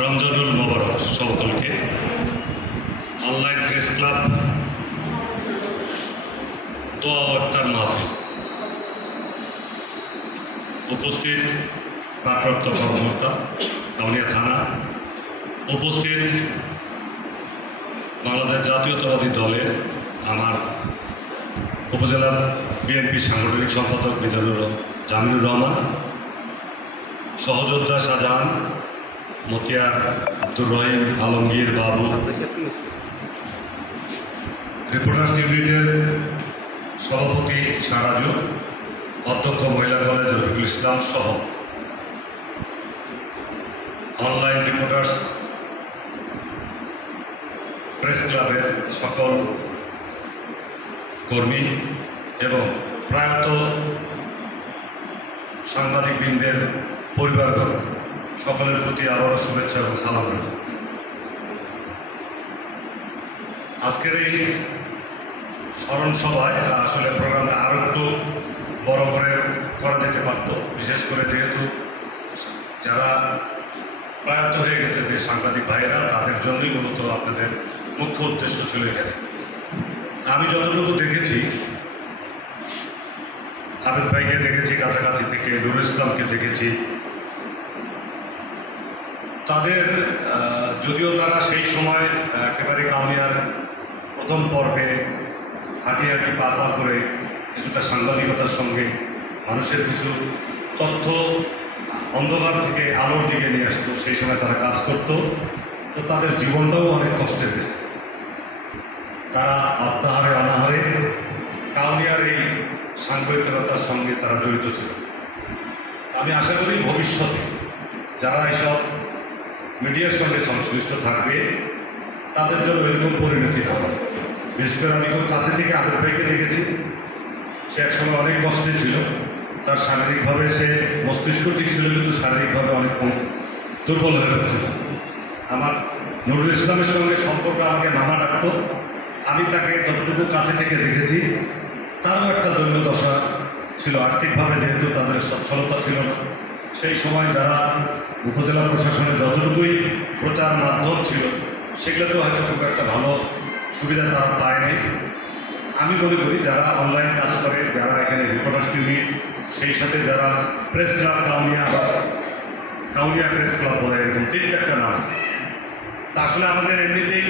রমজানুল মোবারক সকলকে। Online press club দোয়া ও ইফতার মাহফিল উপস্থিত ভারপ্রাপ্ত কর্মকর্তা কাউনিয়া থানা, উপস্থিত বাংলাদেশ জাতীয়তাবাদী দলের আমার উপজেলা বিএনপি সাংগঠনিক সম্পাদক জামিনুর রহমান, সহযোদ্ধা শাহজাহান, মতিয়ার, আব্দুর রহিম, আলমগীর, বাবু, রিপোর্টার্স ইউনিটের সভাপতি সারাজু, অধ্যক্ষ মহিলা কলেজ রফিকুল ইসলাম সহ অনলাইন রিপোর্টার্স প্রেস ক্লাবের সকল কর্মী এবং প্রয়াত সাংবাদিকবৃন্দের পরিবারগণ সকলের প্রতি আবারও শুভেচ্ছা এবং সালাম রইল। আজকের এই স্মরণ সভায় আসলে প্রোগ্রামটা আরও একটু বড় করে করা যেতে পারত, বিশেষ করে যেহেতু যারা প্রয়াত হয়ে গেছে যে সাংবাদিক ভাইয়েরা, তাদের জন্যই মূলত আপনাদের মুখ্য উদ্দেশ্য ছিল এখানে। আমি যতটুকু দেখেছি, আবেদ ভাইকে দেখেছি কাছাকাছি থেকে, নুরুল ইসলামকে দেখেছি, তাদের যদিও তারা সেই সময় একেবারে কাউনিয়ার প্রথম পর্বে হাঁটি হাঁটি পা পা করে কিছুটা সাংবাদিকতার সঙ্গে মানুষের কিছু তথ্য অন্ধকার থেকে আলোর দিকে নিয়ে আসতো, সেই সময় তারা কাজ করতো। তো তাদের জীবনটাও অনেক কষ্টের গেছে। তারা আত্মাহারে অনাহারে কাউনিয়ার এই সাংবাদিকতার সঙ্গে তারা জড়িত ছিল। আমি আশা করি ভবিষ্যতে যারা এসব মিডিয়ার সঙ্গে সংশ্লিষ্ট থাকবে তাদের জন্য এরকম পরিণতি না হয়। বিশেষ করে আমি খুব কাছে থেকে আবেদ ভাইকে দেখেছি, সে একসময় অনেক কষ্টে ছিল। তার শারীরিকভাবে সে মস্তিষ্ক ঠিক ছিল, কিন্তু শারীরিকভাবে অনেক দুর্বল হয়ে পড়েছিল। আমার নুরুল ইসলামের সঙ্গে সম্পর্ক আমাকে মামা ডাকত। আমি তাকে যতটুকু কাছে থেকে দেখেছি, তারও একটা দৈন্যদশা ছিল। আর্থিকভাবে যেহেতু তাদের সচ্ছলতা ছিল না, সেই সময় যারা উপজেলা প্রশাসনের যতটুকুই প্রচার মাধ্যম ছিল সেগুলোতেও হয়তো খুব একটা ভালো সুবিধা তারা পায়নি। আমি মনে করি যারা অনলাইন কাজ করে, যারা এখানে রিপোর্টার্স ইউনিট, সেই সাথে যারা press club Kaunia press club বলে এরকম 3-4টা নাম আছে। তা আসলে আমাদের এমনিতেই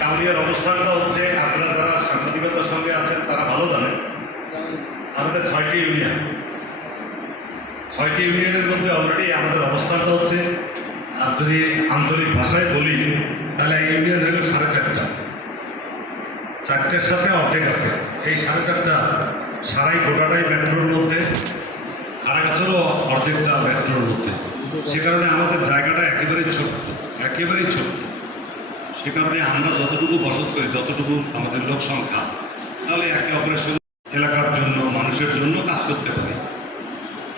কাউনিয়ার অবস্থানটা হচ্ছে, আপনারা যারা সাংবাদিকতার সঙ্গে আছেন তারা ভালো জানেন, আমাদের 6টি ইউনিয়ন। 6টি ইউনিয়নের মধ্যে অলরেডি আমাদের অবস্থানটা হচ্ছে, আর যদি আঞ্চলিক ভাষায় বলি তাহলে এই ইউনিয়ন হলো 4.5টা, 4টের সাথে অর্ধেক আছে। এই 4.5টা সারাই গোটাটাই মেট্রোর মধ্যে, আড়াইশোরও অর্ধেকটা মেট্রোর মধ্যে। সে কারণে আমাদের জায়গাটা একেবারেই ছোট্ট। সে কারণে আমরা যতটুকু বসত করি, যতটুকু আমাদের লোক সংখ্যা, তাহলে একে অপরের সঙ্গে এলাকার জন্য, মানুষের জন্য কাজ করতে পারি।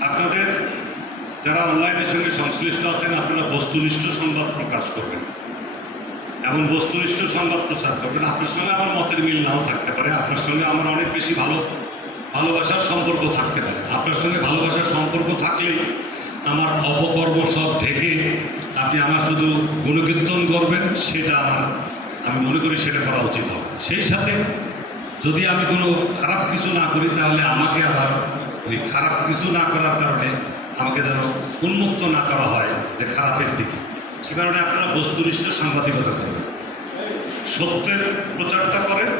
আপনাদের যারা অনলাইনের সঙ্গে সংশ্লিষ্ট আছেন, আপনারা বস্তুনিষ্ঠ সংবাদ প্রকাশ করবেন, এমন বস্তুনিষ্ঠ সংবাদ প্রচার করবেন। আপনার সঙ্গে আমার মতের মিল নাও থাকতে পারে, আপনার সঙ্গে আমার অনেক বেশি ভালোবাসার সম্পর্ক থাকতে পারে। আপনার সঙ্গে ভালোবাসার সম্পর্ক থাকলেই আমার অপকর্ম সব ঢেকে আপনি আমার শুধু গুণকীর্তন করবেন, সেটা আমি মনে করি সেটা করা উচিত হবে। সেই সাথে যদি আমি কোনো খারাপ কিছু না করি, তাহলে আমাকে আবার ওই খারাপ কিছু না করার কারণে আমাকে যেন উন্মুক্ত না করা হয় যে খারাপের দিকে। সে কারণে আপনারা বস্তুনিষ্ঠ সাংবাদিকতা করবেন, সত্যের প্রচারটা করেন,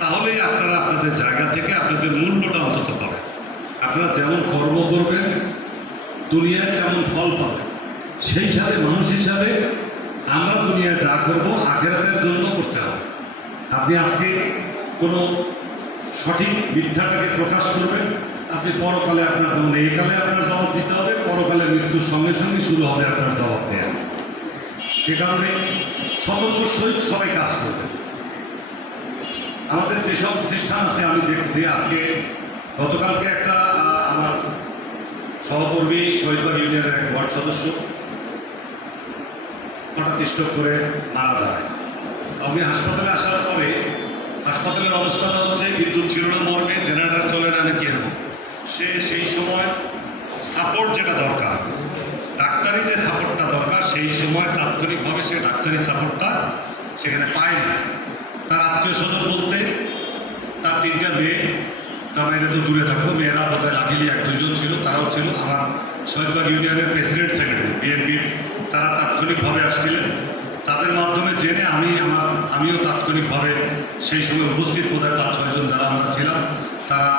তাহলেই আপনারা আপনাদের জায়গা থেকে আপনাদের মূল্যটা অন্তত পাবেন। আপনারা যেমন কর্ম করবেন দুনিয়ায় তেমন ফল পাবেন। সেই সাথে মানুষ হিসাবে আমরা দুনিয়ায় যা করবো আখিরাতের জন্য করতে হবে। আপনি আজকে কোনো সঠিক মিথ্যাটাকে প্রকাশ করবেন, আপনি পরকালে আপনার যেমন এই কালে আপনার জবাব দিতে হবে, পরকালে মৃত্যুর সঙ্গে সঙ্গে শুরু হবে আপনার জবাব দেওয়া। সে কারণে সতর্কর সহিত সবাই কাজ করবে। আমাদের যেসব প্রতিষ্ঠান আছে, আমি দেখছি আজকে গতকালকে একটা আমার সহকর্মী শহীদবাগ ইউনিয়নের এক ওয়ার্ড সদস্য হঠাৎ স্ট্রোক করে মারা যায়। আমি হাসপাতালে আসার পরে হাসপাতালের অবস্থাটা হচ্ছে বিদ্যুৎ ছিল না, মর্গে জেনারেটর চলে না, নাকি এরকম। সে সেই সময় সাপোর্ট যেটা দরকার, ডাক্তারি যে সাপোর্টটা দরকার সেই সময় তাৎক্ষণিকভাবে সে ডাক্তারি সাপোর্টটা সেখানে পায়নি। তার আত্মীয় স্বজন বলতে তার 3টা মেয়ে, জামাইরা তো দূরে থাকতো, মেয়েরা বোধহয় লাকিলি 1-2 জন ছিল, তারাও ছিল। আমার শহীদবাগ ইউনিয়নের প্রেসিডেন্ট সেক্রেটারি বিএনপির, তারা তাৎক্ষণিকভাবে আসছিলেন। তাদের মাধ্যমে জেনে আমিও তাৎক্ষণিকভাবে সেই সময় উপস্থিত বোধহয় 5-6 জন যারা আমরা ছিলাম, তারা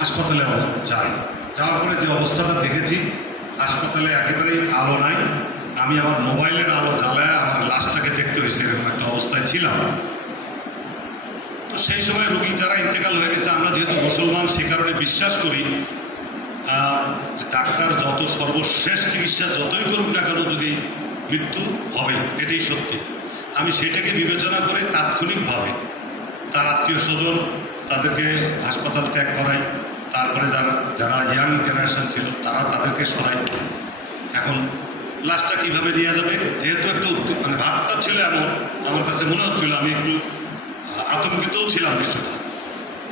হাসপাতালে যাই। যাওয়ার পরে যে অবস্থাটা দেখেছি, হাসপাতালে একেবারেই আলো নাই। আমি আমার মোবাইলের আলো জ্বালায় আমার লাশটাকে দেখতে হয়েছে, এরকম একটা অবস্থায় ছিলাম। তো সেই সময় রোগী যারা ইন্তেকাল হয়ে গেছে, আমরা যেহেতু মুসলমান সে কারণে বিশ্বাস করি ডাক্তার যত সর্বশেষ চিকিৎসা যতই করুক না কেন, যদি মৃত্যু হবে, এটাই সত্যি। আমি সেটাকে বিবেচনা করে তাৎক্ষণিকভাবে তার আত্মীয় স্বজন তাদেরকে হাসপাতাল ত্যাগ করাই। তারপরে যারা ইয়াং জেনারেশন ছিল তারা তাদেরকে সরাই। এখন লাশটা কীভাবে নিয়ে যাবে, যেহেতু একটু মানে ভাবটা ছিল এমন, আমার কাছে মনে হচ্ছিল, আমি একটু আতঙ্কিতও ছিলাম কিছুটা,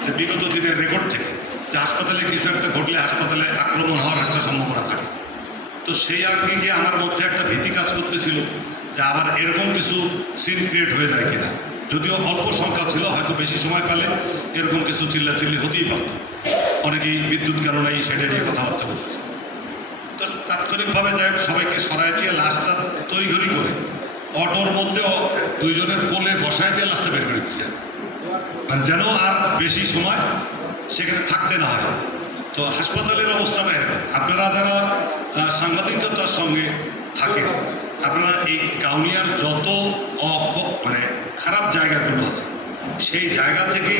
যে বিগত দিনের রেকর্ড থেকে যে হাসপাতালে কিছু একটা ঘটলে হাসপাতালে আক্রমণ হওয়ার একটা সম্ভাবনা থাকে। তো সেই আগে গিয়ে আমার মধ্যে একটা ভীতি কাজ করতেছিল যে আবার এরকম কিছু সিন ক্রিয়েট হয়ে যায় কিনা। যদিও অল্প সংখ্যা ছিল, হয়তো বেশি সময় পেলে এরকম কিছু চিল্লাচিল্লি হতেই পারত। অনেকেই বিদ্যুৎ কেন নাই সেটা নিয়ে কথাবার্তা বলতেছে। তো তাৎক্ষণিকভাবে যাই সবাইকে সরাই দিয়ে লাশটা তৈরি করে অটোর মধ্যে 2 জনের কোলে বসায় দিয়ে লাশটা বের করে দিচ্ছে, মানে যেন আর বেশি সময় সেখানে থাকতে না হয়। তো হাসপাতালের অবস্থাটা এরকম। আপনারা যারা সাংবাদিকতার সঙ্গে থাকেন, আপনারা এই কাউনিয়ার যত মানে খারাপ জায়গাগুলো আছে, সেই জায়গা থেকে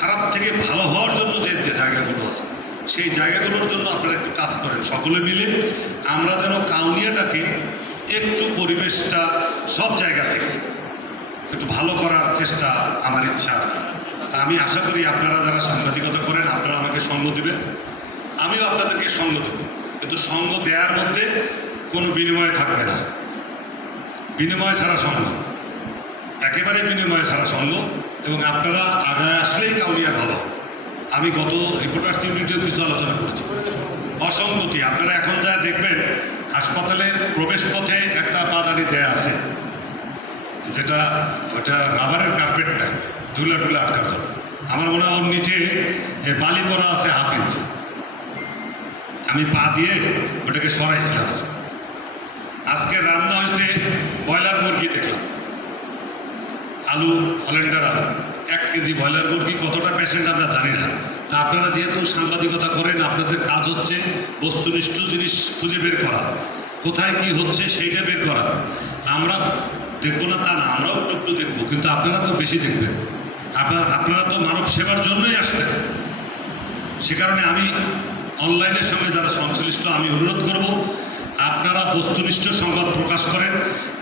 খারাপ থেকে ভালো হওয়ার জন্য যে জায়গাগুলো আছে, সেই জায়গাগুলোর জন্য আপনারা একটু কাজ করেন সকলে মিলে। আমরা যেন কাউনিয়াটাকে একটু পরিবেশটা সব জায়গা থেকে একটু ভালো করার চেষ্টা আমার ইচ্ছা। তা আমি আশা করি আপনারা যারা সাংবাদিকতা করেন আপনারা আমাকে সঙ্গ দেবেন, আমিও আপনাদেরকে সঙ্গ দেব। কিন্তু সঙ্গ দেওয়ার মধ্যে কোনো বিনিময় থাকবে না, বিনিময় ছাড়া সঙ্গ, একেবারে বিনিময় ছাড়া সঙ্গ। এবং আপনারা আগায় আসলেই কাউনিয়া ভালো। আমি গত রিপোর্টার্স ইউনিটেও কিছু আলোচনা করেছি। অসঙ্গতি আপনারা এখন যা দেখবেন, হাসপাতালের প্রবেশ পথে একটা পাদানি দেয়া আছে, যেটা ওটা রাবারের কার্পেটটা ধুলা আটকার জন্য। আমার মনে হয় ওর নিচে বালি পরা আছে 1/2 ইঞ্চি। আমি পা দিয়ে ওটাকে সরাইছিলাম। আজকে রান্না হয়েছে ব্রয়লার মুরগি, দেখলাম আলু, হল্যান্ডার আলু, 1 কেজি ব্রয়লার মুরগি। কতটা পেশেন্ট আমরা জানি না। তা আপনারা যেহেতু সাংবাদিকতা করেন, আপনাদের কাজ হচ্ছে বস্তুনিষ্ঠ জিনিস খুঁজে বের করা, কোথায় কি হচ্ছে সেইটা বের করা। আমরা দেখবো না তা না, আমরাও একটু দেখবো, কিন্তু আপনারা তো বেশি দেখবেন। আপনারা তো মানব সেবার জন্যই আসছেন। সে কারণে আমি অনলাইনের সঙ্গে যারা সংশ্লিষ্ট, আমি অনুরোধ করব আপনারা বস্তুনিষ্ঠ সংবাদ প্রকাশ করেন।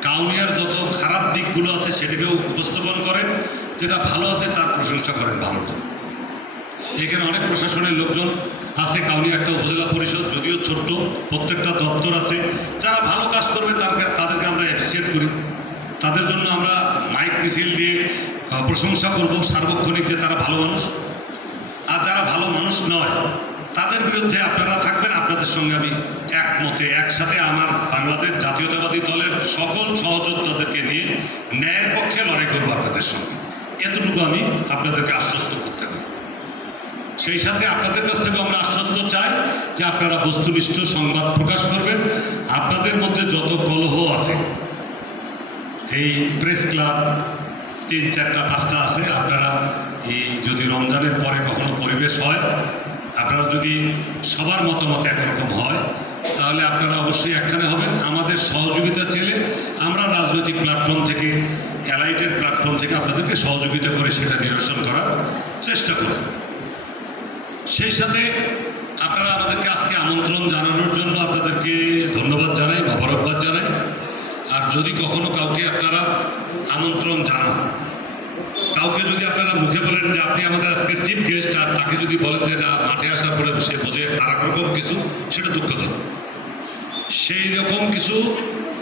কাউনিয়ার যত খারাপ দিকগুলো আছে সেটাকেও উপস্থাপন করেন, যেটা ভালো আছে তার প্রশংসা করেন ভালোর জন্য। এখানে অনেক প্রশাসনের লোকজন আছে। কাউনিয়া একটা উপজেলা পরিষদ, যদিও ছোট্ট, প্রত্যেকটা দপ্তর আছে। যারা ভালো কাজ করবে তাদেরকে আমরা অ্যাপ্রিসিয়েট করি, তাদের জন্য আমরা মাইক মিছিল দিয়ে প্রশংসা করব সার্বক্ষণিক যে তারা ভালো মানুষ। আর যারা ভালো মানুষ নয় তাদের বিরুদ্ধে আপনারা থাকবেন। আপনাদের সঙ্গে আমি একমতে একসাথে আমার বাংলাদেশ জাতীয়তাবাদী দলের সকল সহযোদ্ধাদেরকে নিয়ে ন্যায়ের পক্ষে লড়াই করবো আপনাদের সঙ্গে। এতটুকু আমি আপনাদেরকে আশ্বস্ত করতে পারি। সেই সাথে আপনাদের কাছ থেকেও আমরা আশ্বস্ত চাই যে আপনারা বস্তুনিষ্ঠ সংবাদ প্রকাশ করবেন। আপনাদের মধ্যে যত কলহ আছে, এই প্রেস ক্লাব 3, 4টা 5টা আছে, আপনারা এই যদি রমজানের পরে কখনো পরিবেশ হয়, আপনারা যদি সবার মতামত একরকম হয়, তাহলে আপনারা অবশ্যই একখানে হবেন। আমাদের সহযোগিতা চেলে আমরা রাজনৈতিক প্ল্যাটফর্ম থেকে, অ্যালাইটের প্ল্যাটফর্ম থেকে আপনাদেরকে সহযোগিতা করে সেটা নিরসন করার চেষ্টা করব। সেই সাথে আপনারা আমাদেরকে আজকে আমন্ত্রণ জানানোর জন্য আপনাদেরকে ধন্যবাদ জানাই, মোবারকবাদ জানাই। আর যদি কখনো কাউকে আপনারা আমন্ত্রণ জানান, কাউকে যদি আপনারা মুখে বলেন যে আপনি আমাদের আজকের চিফ গেস্ট, আর তাকে যদি বলেন যে না মাঠে আসার পরে সে বোঝে আর এক রকম কিছু, সেটা দুঃখজনক। সেই রকম কিছু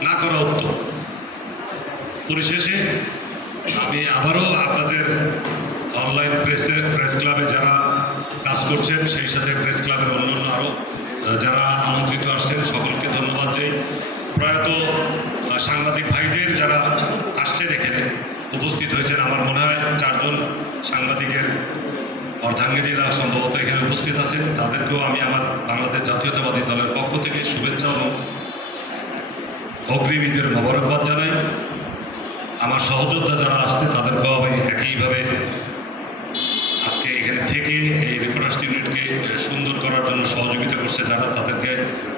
না করা উত্তম। পরিশেষে আমি আবারও আপনাদের অনলাইন প্রেস ক্লাবে যারা কাজ করছেন, সেই সাথে প্রেস ক্লাবের অন্যান্য আরও যারা আমন্ত্রিত আসছেন সকলকে ধন্যবাদ জানাই। ইউনিয়নের অর্ধাঙ্গিনীরা সম্ভবত এখানে উপস্থিত আছেন, তাদেরকেও আমি আমার বাংলাদেশ জাতীয়তাবাদী দলের পক্ষ থেকে শুভেচ্ছা এবং অগ্রিম ঈদের মোবারকবাদ জানাই। আমার সহযোদ্ধা যারা আসছে তাদেরকেও আমি একইভাবে আজকে এখানে থেকে এই রিপোর্টার্স ইউনিটকে সুন্দর করার জন্য সহযোগিতা করছে যারা, তাদেরকে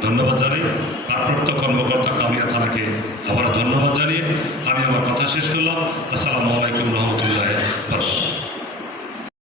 ধন্যবাদ জানাই। ভারপ্রাপ্ত কর্মকর্তা কামিয়া থানাকে আবারও ধন্যবাদ জানিয়ে আমি আমার কথা শেষ করলাম। আসসালামু আলাইকুম রহমতুল্লাহ।